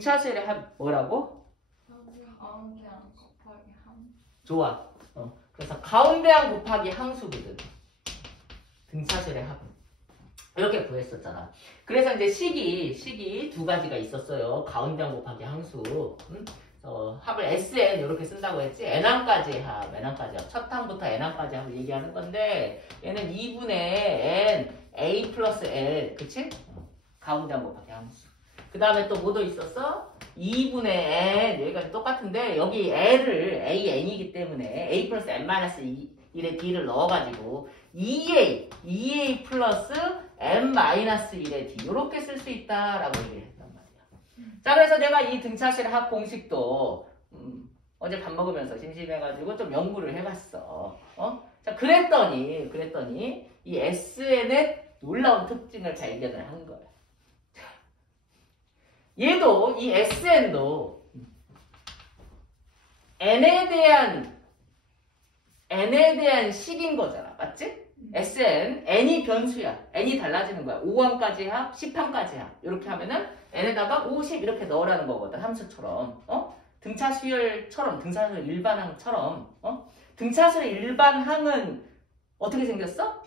등차수열의 합 뭐라고? 가운데항 곱하기 항. 좋아. 그래서 가운데항 곱하기 항수거든. 등차수열의 합은. 이렇게 구했었잖아. 그래서 이제 식이 두 가지가 있었어요. 가운데항 곱하기 항수. 합을 SN 이렇게 쓴다고 했지. N항까지 합, N항까지 합. 첫 항부터 N항까지 합을 얘기하는 건데 얘는 2분의 N, A 플러스 L. 그치? 가운데항 곱하기 항수. 그 다음에 또 뭐도 있었어? 2분의 N. 여기까지 똑같은데 여기 L을 AN이기 때문에 A 플러스 N-1의 D를 넣어가지고 2A 플러스 N-1의 D 이렇게 쓸 수 있다라고 얘기를 했단 말이야. 자, 그래서 내가 이 등차수열의 합 공식도 어제 밥 먹으면서 심심해가지고 좀 연구를 해봤어. 자, 그랬더니 이 SN의 놀라운 특징을 발견을 한 거야. 얘도 이 SN도 N에 대한 식인 거잖아. 맞지? SN, N이 변수야. N이 달라지는 거야. 5항까지 합, 10항까지 합. 이렇게 하면은 N에다가 50 이렇게 넣으라는 거거든. 함수처럼. 등차수열처럼, 등차수열 일반항처럼. 등차수열 일반항은 어떻게 생겼어?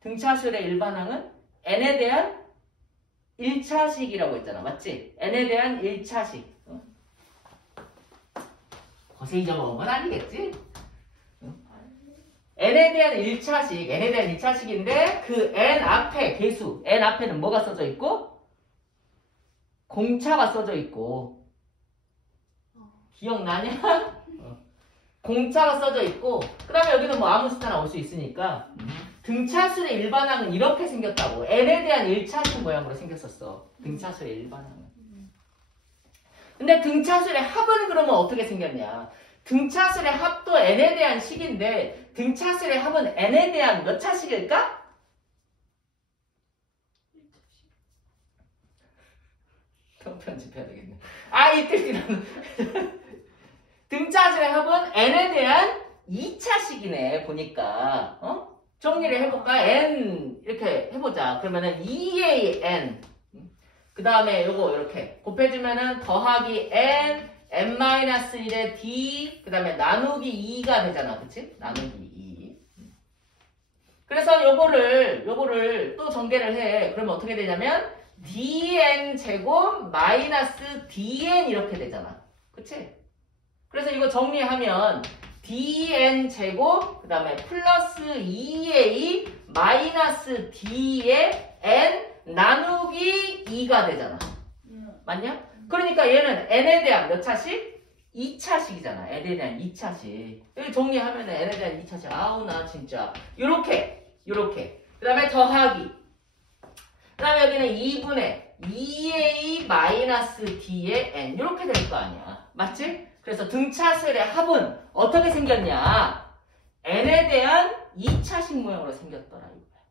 등차수열의 일반항은 N에 대한 1차식이라고 했잖아. 맞지? N에 대한 1차식. 거세게 적어온 건 아니겠지? N에 대한 1차식인데 그 N 앞에 개수, N 앞에는 뭐가 써져 있고? 공차가 써져 있고. 기억나냐? 공차가 써져 있고 그 다음에 여기는 뭐 아무 수나 올 수 있으니까 등차수의 일반항은 이렇게 생겼다고. N에 대한 1차식 모양으로 생겼었어. 등차수의 일반항은. 근데 등차수의 합은 그러면 어떻게 생겼냐? 등차수의 합도 N에 대한 식인데 등차수의 합은 N에 대한 몇 차식일까? 또 편집해야 되겠네. 이틀이라는 등차수의 합은 N에 대한 2차식이네 보니까. 정리를 해볼까? N 이렇게 해보자. 그러면은 2A N 그 다음에 요거 이렇게 곱해주면은 더하기 N N-1의 D 그 다음에 나누기 2가 되잖아. 그치? 나누기 2. 그래서 요거를 또 전개를 해. 그러면 어떻게 되냐면 dn 제곱 마이너스 dn 이렇게 되잖아. 그치? 그래서 이거 정리하면 dn 제곱 그 다음에 플러스 2a 마이너스 d의 n 나누기 2가 되잖아. 맞냐? 그러니까 얘는 n에 대한 몇 차식? 2차식이잖아. n에 대한 2차식. 여기 정리하면 n에 대한 2차식. 아우 나 진짜. 요렇게. 그 다음에 더하기. 그 다음에 여기는 2분의 2a 마이너스 d의 n. 요렇게 될 거 아니야. 맞지? 그래서 등차수열의 합은 어떻게 생겼냐? n에 대한 2차식 모양으로 생겼더라. 이거야.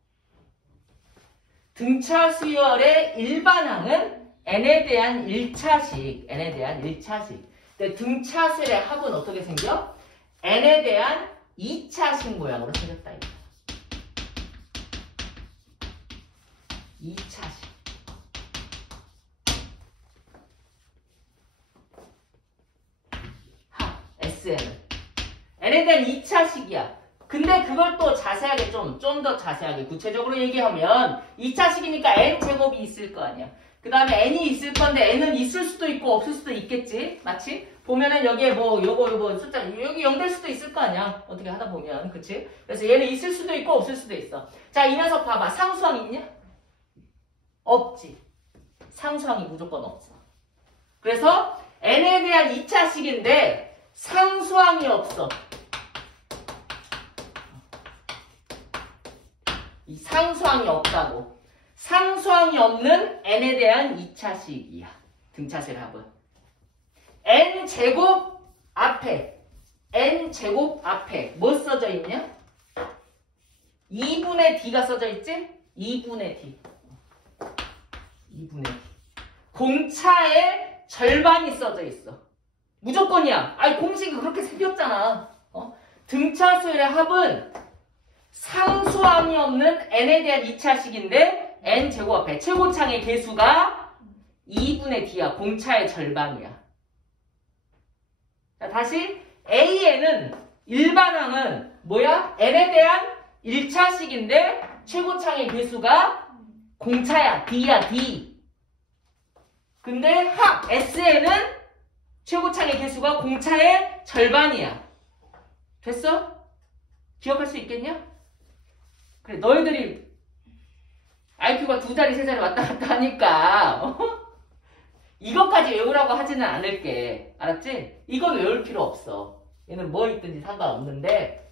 등차수열의 일반항은 n에 대한 1차식. 근데 등차수열의 합은 어떻게 생겨? n에 대한 2차식 모양으로 생겼다. 이거야. 2차식. SN은 n에 대한 2차식이야. 근데 그걸 또 자세하게 좀 더 자세하게 구체적으로 얘기하면 2차식이니까 n제곱이 있을 거 아니야. 그 다음에 n이 있을 건데 n은 있을 수도 있고 없을 수도 있겠지. 맞지? 보면은 여기에 뭐 요거 숫자 여기 0 될 수도 있을 거 아니야. 어떻게 하다 보면. 그치? 그래서 얘는 있을 수도 있고 없을 수도 있어. 자, 이 녀석 봐봐. 상수항 있냐? 없지. 상수항이 무조건 없어. 그래서 n에 대한 2차식인데 상수항이 없어. 이 상수항이 없다고. 상수항이 없는 n에 대한 2차식이야. 등차수열 합은. n제곱 앞에 뭐 써져 있냐? 2분의 d가 써져 있지? 2분의 d. 공차의 절반이 써져 있어. 무조건이야. 공식이 그렇게 생겼잖아. 등차수열의 합은 상수항이 없는 n에 대한 2차식인데 n제곱 앞에 최고창의 개수가 2분의 D야. 공차의 절반이야. 자, 다시 AN은 일반항은 뭐야? N에 대한 1차식인데 최고차의 개수가 공차야. D야, D. 근데 합 SN은 최고차의 개수가 공차의 절반이야. 됐어? 기억할 수 있겠냐? 그래, 너희들이 IQ가 2자리, 3자리 왔다 갔다 하니까 이것까지 외우라고 하지는 않을게. 알았지? 이건 외울 필요 없어. 얘는 뭐 있든지 상관없는데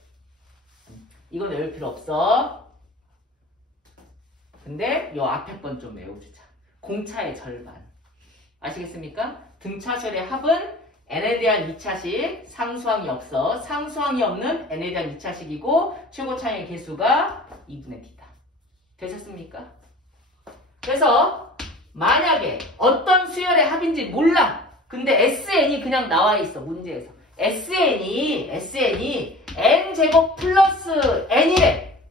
이건 외울 필요 없어. 근데 요 앞에 건 좀 외워주자. 공차의 절반. 아시겠습니까? 등차수열의 합은 n에 대한 2차식, 상수항이 없어. 상수항이 없는 n에 대한 2차식이고 최고차의 개수가 2분의 d다. 되셨습니까? 그래서 만약에 어떤 수열의 합인지 몰라. 근데 SN이 그냥 나와 있어. 문제에서. SN이 n제곱 플러스 n이래.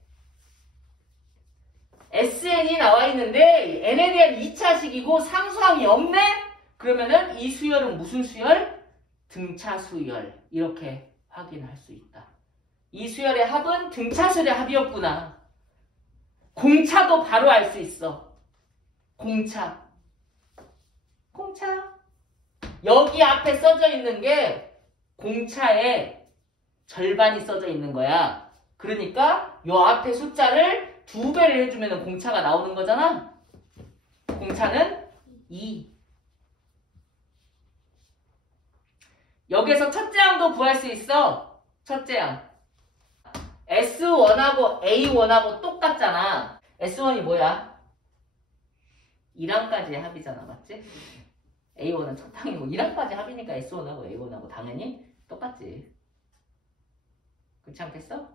SN이 나와 있는데 n에 대한 2차식이고 상수항이 없네? 그러면은 이 수열은 무슨 수열? 등차 수열. 이렇게 확인할 수 있다. 이 수열의 합은 등차 수열의 합이었구나. 공차도 바로 알 수 있어. 공차. 여기 앞에 써져 있는 게 공차의 절반이 써져 있는 거야. 그러니까 요 앞에 숫자를 2배를 해주면 공차가 나오는 거잖아. 공차는 2. 여기서 첫째 항도 구할 수 있어. 첫째 항. S1하고 A1하고 똑같잖아. S1이 뭐야? 1항까지의 합이잖아. 맞지? A1은 첫 항이고 1항까지 합이니까 S1하고 A1하고 당연히 똑같지. 그렇지 않겠어?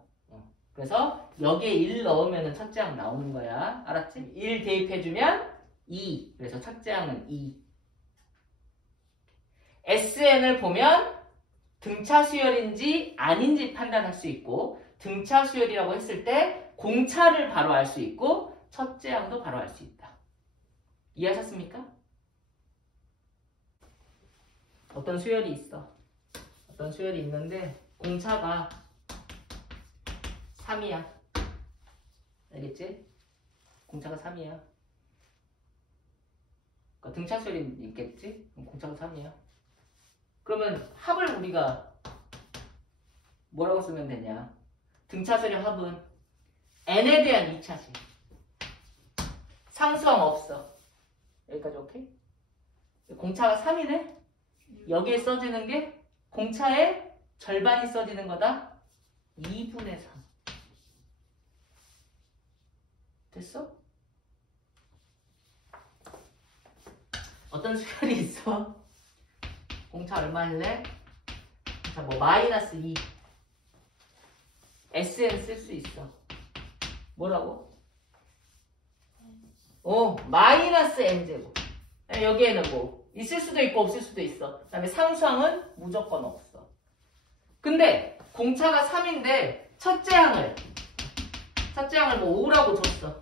그래서 여기에 1 넣으면 첫째 항 나오는 거야. 알았지? 1 대입해주면 2. 그래서 첫째 항은 2. SN을 보면 등차 수열인지 아닌지 판단할 수 있고 등차 수열이라고 했을 때 공차를 바로 알 수 있고 첫째 항도 바로 알 수 있다. 이해하셨습니까? 어떤 수열이 있어. 어떤 수열이 있는데 공차가 3이야. 알겠지? 공차가 3이야. 그러니까 등차 수열이 있겠지? 공차가 3이야. 그러면 합을 우리가 뭐라고 쓰면 되냐? 등차수열의 합은 n에 대한 2차식. 상수항 없어. 여기까지 오케이? 공차가 3이네? 여기에 써지는 게 공차의 절반이 써지는 거다. 2분의 3. 됐어? 어떤 수열이 있어? 공차 얼마 할래? 자, 뭐 마이너스 2. SN 쓸 수 있어. 뭐라고? 마이너스 n제곱. 여기에는 뭐 있을 수도 있고 없을 수도 있어. 그 다음에 상수항은 무조건 없어. 근데 공차가 3인데 첫째 항을 뭐 5라고 줬어.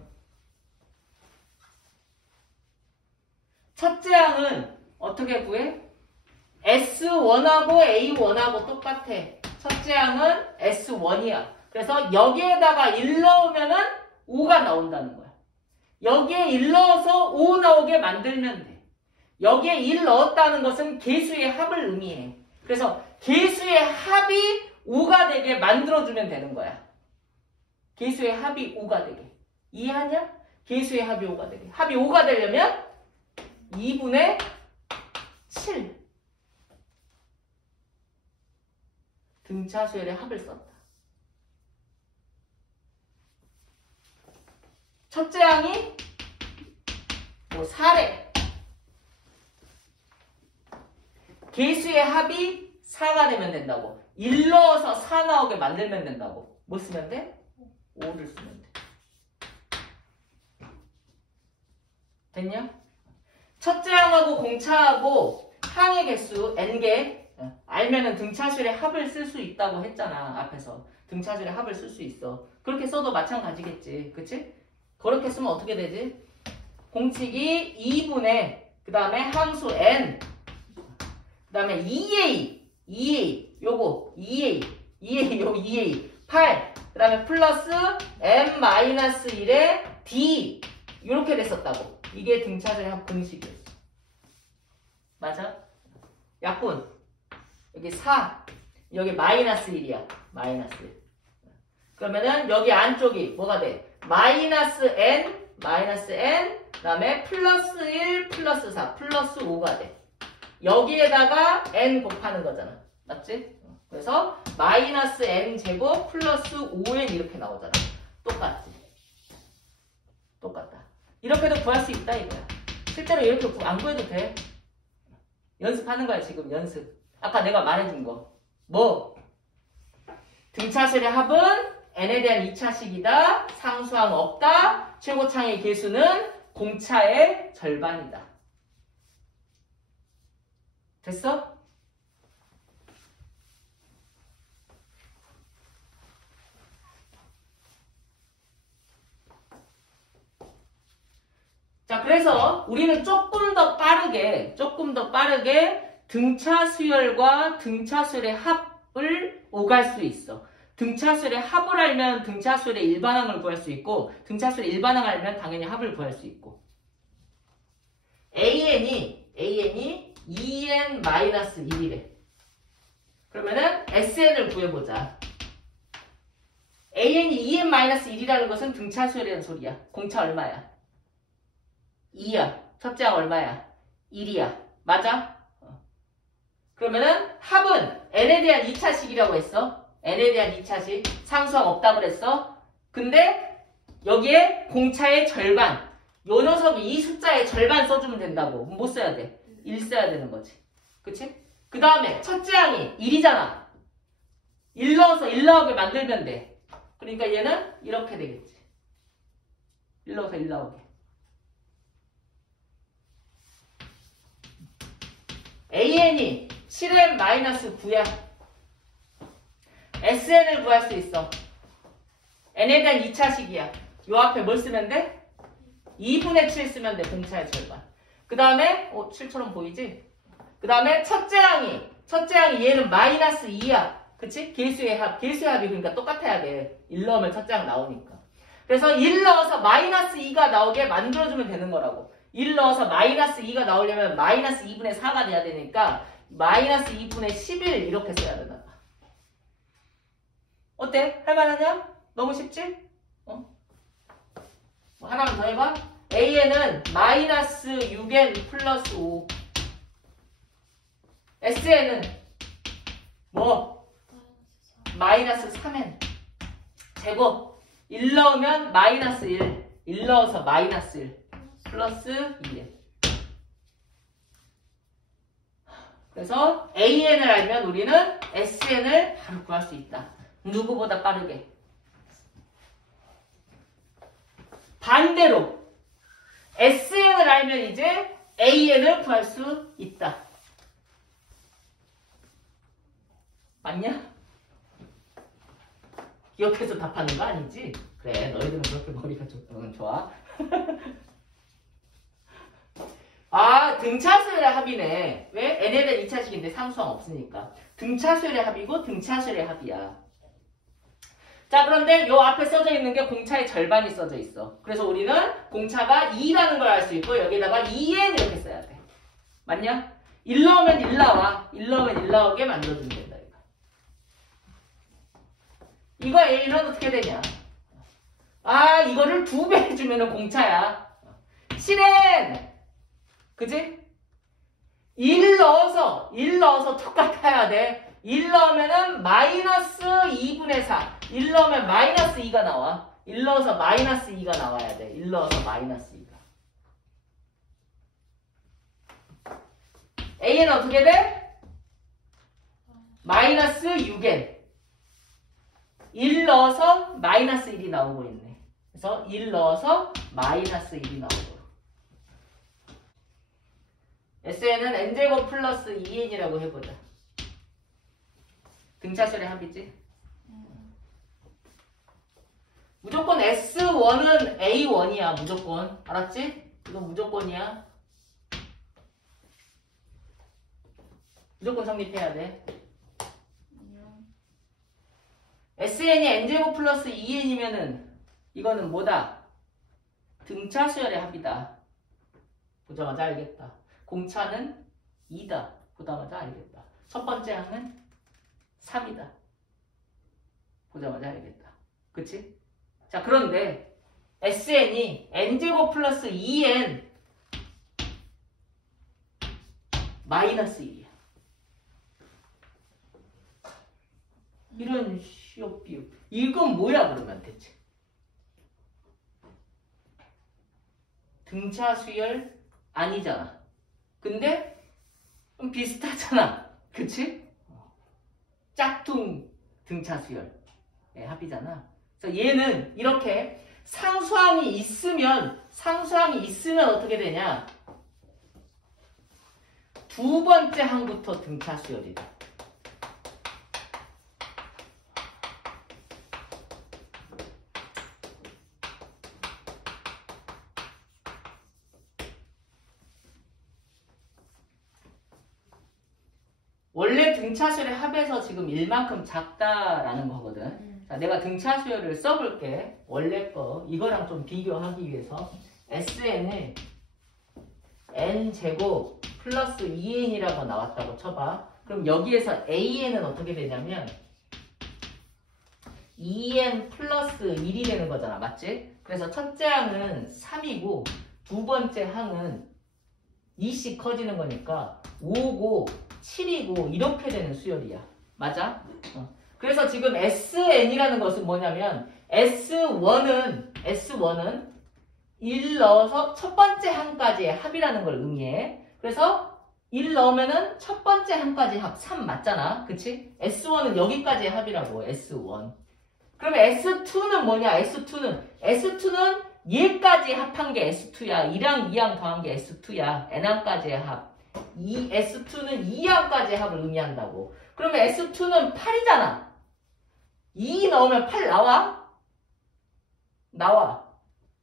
첫째 항은 어떻게 구해? S1하고 A1하고 똑같아. 첫째 항은 S1이야. 그래서 여기에다가 1 넣으면은 5가 나온다는 거야. 여기에 1 넣어서 5 나오게 만들면 돼. 여기에 1 넣었다는 것은 개수의 합을 의미해. 그래서 개수의 합이 5가 되게 만들어주면 되는 거야. 개수의 합이 5가 되게. 이해하냐? 개수의 합이 5가 되게. 합이 5가 되려면 2분의 7. 등차 수열의 합을 썼다. 첫째 항이 뭐 4래. 개수의 합이 4가 되면 된다고. 1 넣어서 4 나오게 만들면 된다고. 뭐 쓰면 돼? 5를 쓰면 돼. 됐냐? 첫째 항하고 공차하고 항의 개수 n개 알면은 등차수열의 합을 쓸 수 있다고 했잖아. 앞에서 등차수열의 합을 쓸 수 있어. 그렇게 써도 마찬가지겠지. 그치? 그렇게 쓰면 어떻게 되지? 공식이 2분의 그 다음에 함수 n, 그 다음에 2a, 요거 2a, 요 2a, 8, 그 다음에 플러스 n-1의 d, 이렇게 됐었다고. 이게 등차수의 합 공식이었어. 맞아? 약분. 여기 4, 여기 마이너스 1이야. 마이너스 1. 그러면은 여기 안쪽이 뭐가 돼? 마이너스 n, 그 다음에 플러스 1, 플러스 4, 플러스 5가 돼. 여기에다가 n 곱하는 거잖아. 맞지? 그래서 마이너스 n 제곱 플러스 5n 이렇게 나오잖아. 똑같지? 똑같다. 이렇게도 구할 수 있다 이거야. 실제로 이렇게 안 구해도 돼. 연습하는 거야 지금 연습. 아까 내가 말해준 거. 뭐? 등차수의 합은 n에 대한 2차식이다. 상수항 없다. 최고차의 개수는 공차의 절반이다. 됐어? 자, 그래서 우리는 조금 더 빠르게 등차 수열과 등차 수열의 합을 오갈 수 있어. 등차 수열의 합을 알면 등차 수열의 일반항을 구할 수 있고, 등차 수열의 일반항을 알면 당연히 합을 구할 수 있고. an이 2n-1이래. 그러면은 sn을 구해보자. an이 2n-1이라는 것은 등차 수열이라는 소리야. 공차 얼마야? 2야. 첫째 항 얼마야? 1이야. 맞아? 그러면은 합은 n에 대한 2차식이라고 했어. n에 대한 2차식. 상수항 없다 그랬어. 근데 여기에 공차의 절반. 요 녀석이 이 숫자의 절반 써주면 된다고. 뭐 써야 돼? 1 써야 되는 거지. 그치? 그 다음에 첫째 항이 1이잖아. 1 넣어서 1 나오게 만들면 돼. 그러니까 얘는 이렇게 되겠지. 1 넣어서 1 나오게. an이 7n-9야. sn을 구할 수 있어. n에 대한 2차식이야. 요 앞에 뭘 쓰면 돼? 2분의 7 쓰면 돼. 공차의 절반. 그 다음에 7처럼 보이지? 그 다음에 첫째 항이 얘는 마이너스 2야. 그치? 개수의 합이 그러니까 똑같아야 돼. 1 넣으면 첫째 항 나오니까. 그래서 1 넣어서 마이너스 2가 나오게 만들어주면 되는 거라고. 1 넣어서 마이너스 2가 나오려면 마이너스 2분의 4가 돼야 되니까 마이너스 2분의 11 이렇게 써야 되나 봐. 어때? 할만하냐? 너무 쉽지? 뭐 하나만 더 해봐. an은 마이너스 6n 플러스 5. sn은 뭐? 마이너스 3n 제곱. 1 넣으면 마이너스 1 넣어서 마이너스 1 플러스 2n. 그래서 an을 알면 우리는 sn을 바로 구할 수 있다. 누구보다 빠르게. 반대로 sn을 알면 이제 an을 구할 수 있다. 맞냐? 기억해서 답하는 거 아니지? 그래, 너희들은 그렇게 머리가 좋아. 아, 등차수열의 합이네. 왜? n에 대한 2차식인데 상수항 없으니까. 등차수열의 합이고 등차수열의 합이야. 자, 그런데 요 앞에 써져 있는 게 공차의 절반이 써져 있어. 그래서 우리는 공차가 2라는 걸 알 수 있고 여기다가 2n 이렇게 써야 돼. 맞냐? 1 넣으면 1 나와. 1 넣으면 1 나오게 만들어주면 된다. 이거 a는 어떻게 되냐? 아, 이거를 2배 해주면 공차야. 7n! 그지? 1 넣어서 똑같아야 돼. 1 넣으면은 마이너스 2분의 4. 1 넣으면 마이너스 2가 나와. 1 넣어서 마이너스 2가 나와야 돼. 1 넣어서 마이너스 2가. a는 어떻게 돼? 마이너스 6n. 1 넣어서 마이너스 1이 나오고 있네. 그래서 1 넣어서 마이너스 1이 나오고. SN은 n제곱 플러스 2n이라고 해보자. 등차수열의 합이지. 무조건 S1은 A1이야. 무조건. 알았지? 이거 무조건이야. 무조건 성립해야 돼. SN이 n제곱 플러스 2n이면은 이거는 뭐다? 등차 수열의 합이다. 보자마자 알겠다. 공차는 2다. 보자마자 알겠다. 첫 번째 항은 3이다. 보자마자 알겠다. 그치? 자, 그런데 SN이 n제곱 플러스 2n 마이너스 1이야. 이런 시옷비읍. 이건 뭐야 그러면 대체? 등차 수열 아니잖아. 근데 좀 비슷하잖아. 그치? 짝퉁 등차 수열의 합이잖아. 그래서 얘는 이렇게 상수항이 있으면 어떻게 되냐? 두 번째 항부터 등차 수열이다. 원래 등차수열의 합에서 지금 1만큼 작다라는 거거든. 자, 내가 등차수열을 써볼게. 원래 거 이거랑 좀 비교하기 위해서 SN을 n제곱 플러스 2n이라고 나왔다고 쳐봐. 그럼 여기에서 AN은 어떻게 되냐면 2n 플러스 1이 되는 거잖아. 맞지? 그래서 첫째 항은 3이고 두 번째 항은 2씩 커지는 거니까 5고 7이고 이렇게 되는 수열이야. 맞아? 그래서 지금 SN이라는 것은 뭐냐면 S1은 1 넣어서 첫 번째 항까지의 합이라는 걸 의미해. 그래서 1 넣으면은 첫 번째 항까지 합 3 맞잖아. 그치? S1은 여기까지의 합이라고. S1. 그러면 S2는 뭐냐? S2는 얘까지 합한 게 S2야. 2랑 2항 더한 게 S2야. N항까지의 합. 이 S2는 2항까지의 합을 의미한다고. 그러면 S2는 8이잖아. 2 넣으면 8 나와? 나와.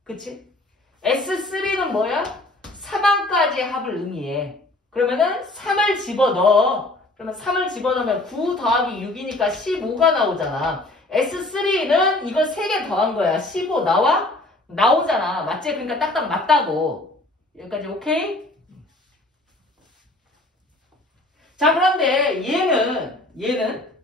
그치? S3는 뭐야? 3항까지의 합을 의미해. 그러면은 3을 집어넣어. 그러면 3을 집어넣으면 9 더하기 6이니까 15가 나오잖아. S3는 이거 3개 더한 거야. 15 나와? 나오잖아. 맞지? 그러니까 딱딱 맞다고. 여기까지 오케이? 자, 그런데 얘는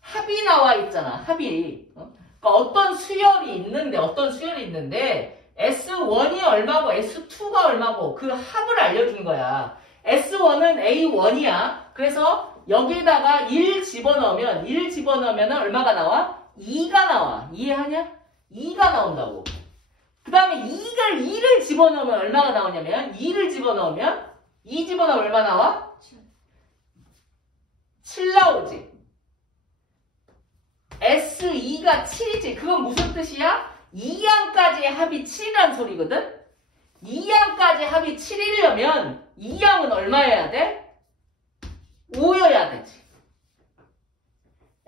합이 나와 있잖아. 합이. 그러니까 어떤 수열이 있는데 S1이 얼마고 S2가 얼마고 그 합을 알려준 거야. S1은 A1이야. 그래서 여기다가 1 집어넣으면 얼마가 나와? 2가 나와. 이해하냐? 2가 나온다고. 그 다음에 2를 집어넣으면 얼마가 나오냐면 2를 집어넣으면 2 집어넣으면 얼마 나와? 7 나오지. S2가 7이지. 그건 무슨 뜻이야? 2항까지의 합이 7이란 소리거든? 2항까지 합이 7이려면 2항은 얼마여야 돼? 5여야 되지.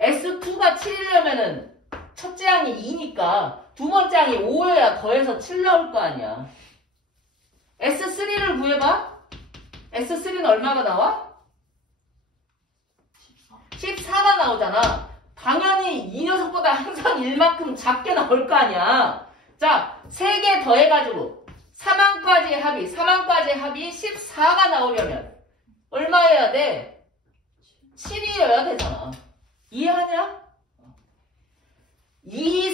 S2가 7이려면은 첫째 항이 2니까 두 번째 항이 5여야 더해서 7 나올 거 아니야. S3를 구해봐. S3는 얼마가 나와? 14가 나오잖아. 당연히 이 녀석보다 항상 1만큼 작게 나올 거 아니야. 자, 3개 더해가지고 3항까지의 합이 14가 나오려면 얼마여야 돼? 7이어야 되잖아. 이해하냐? 이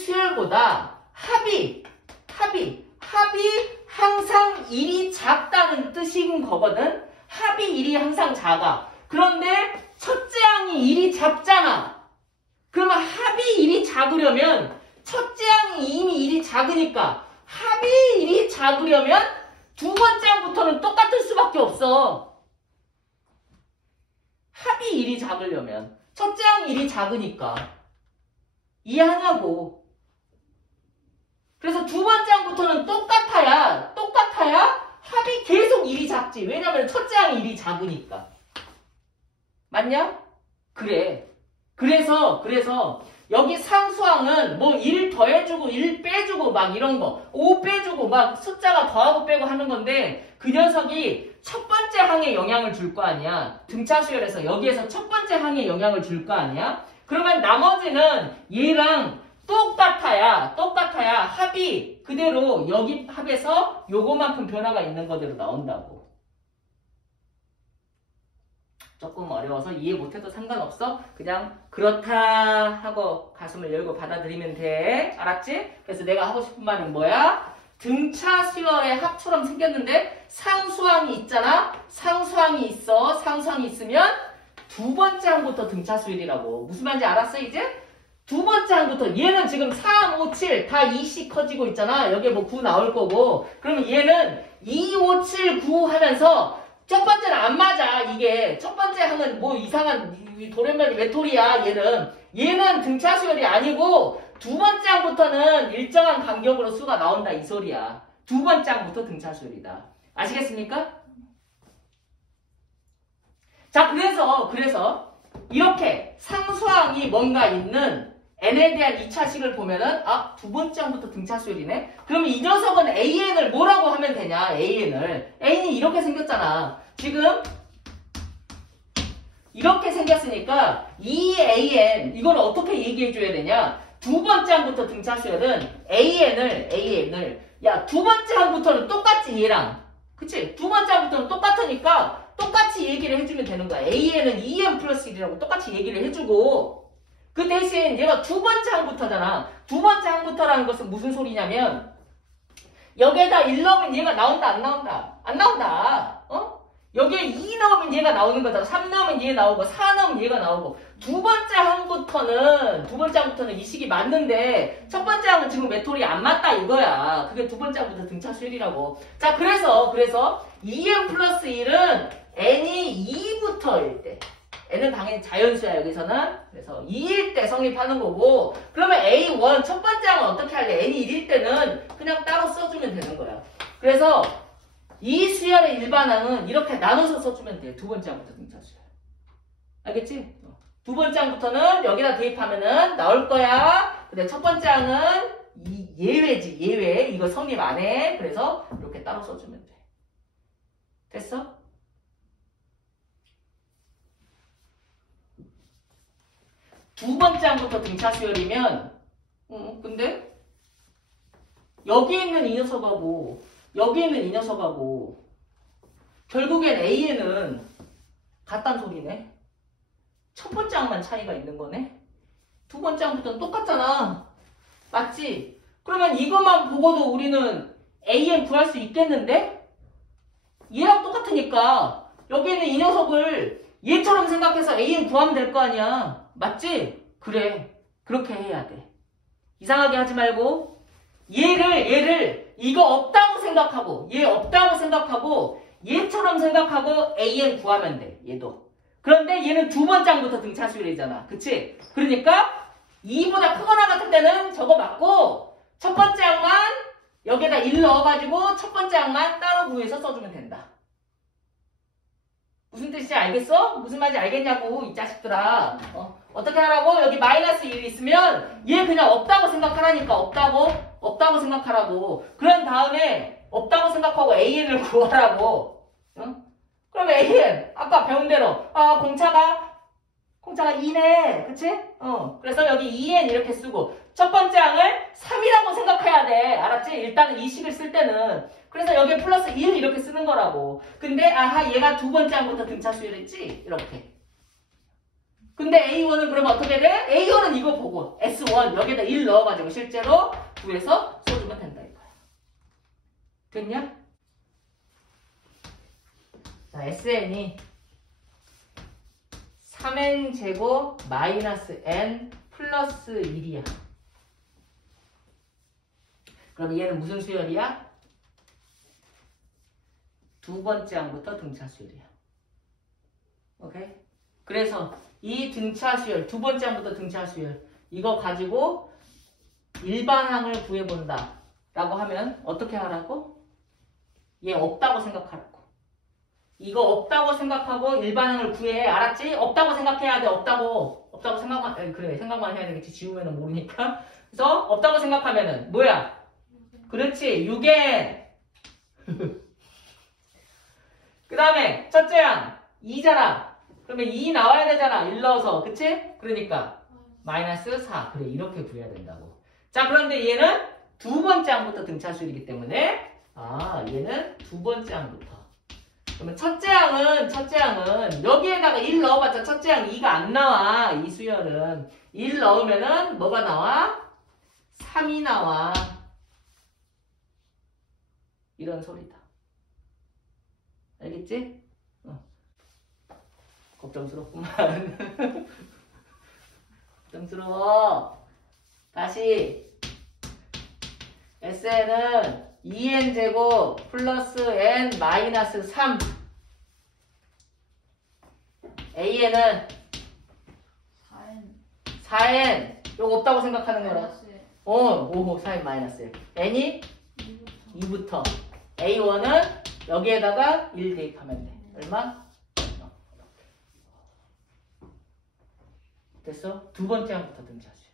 수열보다 합이 항상 1이 작다는 뜻인 거거든? 합이 1이 항상 작아. 그런데 첫째 항이 1이 작잖아. 그러면 합이 1이 작으려면 첫째 항이 이미 1이 작으니까 합이 1이 작으려면 두 번째 항부터는 똑같을 수밖에 없어. 합이 1이 작으려면 첫째 항이 1이 작으니까. 이해하냐고. 그래서 두 번째 항부터는 똑같아야 합이 계속 1이 작지. 왜냐면 첫째 항이 1이 작으니까. 맞냐? 그래. 그래서 여기 상수항은 뭐 1 더해주고 1 빼주고 막 이런 거 5 빼주고 막 숫자가 더하고 빼고 하는 건데 그 녀석이 첫 번째 항에 영향을 줄 거 아니야. 등차 수열에서 여기에서 첫 번째 항에 영향을 줄 거 아니야. 그러면 나머지는 얘랑 똑같아야 합이 그대로 여기 합에서 요거만큼 변화가 있는 거대로 나온다고. 조금 어려워서 이해 못해도 상관없어. 그냥 그렇다 하고 가슴을 열고 받아들이면 돼. 알았지? 그래서 내가 하고 싶은 말은 뭐야? 등차 수열의 합처럼 생겼는데 상수항이 있잖아. 상수항이 있어. 상수항이 있으면 두 번째 항부터 등차 수열이라고. 무슨 말인지 알았어 이제? 두 번째 항부터 얘는 지금 3, 5, 7 다 2씩 커지고 있잖아. 여기에 뭐 9 나올 거고. 그러면 얘는 2, 5, 7, 9 하면서 첫 번째는 안 맞아. 이게 첫 번째 항은 뭐 이상한 돌연변이 외톨이야. 얘는 등차 수열이 아니고 두 번째 항부터는 일정한 간격으로 수가 나온다 이 소리야. 두 번째 항부터 등차 수열이다. 아시겠습니까? 자, 그래서 이렇게 상수항이 뭔가 있는 n에 대한 2차식을 보면은 두 번째 항부터 등차 수열이네. 그러면 이 녀석은 an을 뭐라고 하면 되냐? an이 이렇게 생겼잖아. 지금 이렇게 생겼으니까 이 an 이걸 어떻게 얘기해 줘야 되냐? 두 번째 항부터 등차 수열은 an을 야, 두 번째 항부터는 똑같지 얘랑. 그치? 두 번째 항부터는 똑같으니까 똑같이 얘기를 해주면 되는 거야. an은 2n 플러스 1이라고 똑같이 얘기를 해주고 그 대신 얘가 두 번째 항부터잖아. 두 번째 항부터라는 것은 무슨 소리냐면 여기에다 1 넣으면 얘가 나온다 안 나온다? 안 나온다. 여기에 2 넣으면 얘가 나오는 거잖아. 3 넣으면 얘 나오고 4 넣으면 얘가 나오고 두 번째 항부터는 이 식이 맞는데 첫 번째 항은 지금 외톨이 안 맞다 이거야. 그게 두 번째 항부터 등차 수열이라고. 자, 그래서 2n 플러스 1은 n이 2부터일 때 n은 당연히 자연수야 여기서는. 그래서 2일 때 성립하는 거고 그러면 A1 첫 번째 항은 어떻게 할래? n이 1일 때는 그냥 따로 써주면 되는 거야. 그래서 이 수열의 일반항은 이렇게 나눠서 써주면 돼. 두 번째 항부터 등차 수열. 알겠지? 두 번째 항부터는 여기다 대입하면은 나올 거야. 근데 첫 번째 항은 예외지. 예외. 이거 성립 안 해. 그래서 이렇게 따로 써주면 돼. 됐어? 두 번째 항부터 등차 수열이면 근데 여기 있는 이 녀석하고 여기 있는 이 녀석하고 결국엔 A에는 같단 소리네. 첫 번째 항만 차이가 있는 거네. 두 번째 항부터는 똑같잖아. 맞지? 그러면 이것만 보고도 우리는 AN 구할 수 있겠는데? 얘랑 똑같으니까 여기 있는 이 녀석을 얘처럼 생각해서 AN 구하면 될 거 아니야. 맞지? 그래. 그렇게 해야 돼. 이상하게 하지 말고 얘를 이거 없다고 생각하고 얘 없다고 생각하고 얘처럼 생각하고 AN 구하면 돼. 얘도. 그런데 얘는 두 번째 항부터 등차 수열이잖아. 그치? 그러니까 2보다 크거나 같은 때는 저거 맞고 첫 번째 항만 여기에다 1 넣어가지고 첫 번째 항만 따로 구해서 써주면 된다. 무슨 뜻인지 알겠어? 무슨 말인지 알겠냐고 이 자식들아. 어떻게 하라고? 여기 마이너스 1 있으면 얘 그냥 없다고 생각하라니까. 없다고 생각하라고. 그런 다음에 없다고 생각하고 AN을 구하라고. 응? 그럼 AN 아까 배운 대로 공차가 2네. 그치? 그래서 여기 2n 이렇게 쓰고 첫 번째 항을 3이라고 생각해야 돼. 알았지? 일단은 이 식을 쓸 때는. 그래서 여기에 플러스 1 이렇게 쓰는 거라고. 근데 얘가 두 번째 항부터 등차 수열했지? 이렇게. 근데 A1은 그러면 어떻게 돼? A1은 이거 보고 S1 여기에다 1 넣어가지고 실제로 구해서 써주면 된다 이거야. 됐냐? 자, SN이 3n 제곱 마이너스 n 플러스 1이야. 그럼 얘는 무슨 수열이야? 두 번째 항부터 등차 수열이야. 오케이? 그래서 이 등차 수열, 두 번째 항부터 등차 수열 이거 가지고 일반항을 구해본다 라고 하면 어떻게 하라고? 얘 없다고 생각하라고. 이거 없다고 생각하고 일반항을 구해. 알았지? 없다고 생각해야 돼. 없다고 생각만 그래 생각만 해야 되겠지. 지우면은 모르니까. 그래서 없다고 생각하면은 뭐야? 그렇지. 6n 그 다음에 첫째 항 2잖아. 그러면 2 나와야 되잖아. 1 넣어서. 그치? 그러니까 마이너스 4. 그래, 이렇게 구해야 된다고. 자, 그런데 얘는 두 번째 항부터 등차수이기 때문에 얘는 두 번째 항부터. 그러면 첫째 항은 여기에다가 1 넣어봤자 첫째 항 2가 안 나와. 이 수열은 1 넣으면은 뭐가 나와? 3이 나와. 이런 소리다. 알겠지? 걱정스럽구만. 걱정스러워. 다시 SN은 2n제곱 플러스 n 마이너스 3 AN은 4n 4n 요거 없다고 생각하는 거라. 마이너스 오, 4n 마이너스 1 n이 2부터 2부터 A1은 여기에다가 1 대입하면 돼. 얼마? 됐어? 두 번째 항부터 등차수.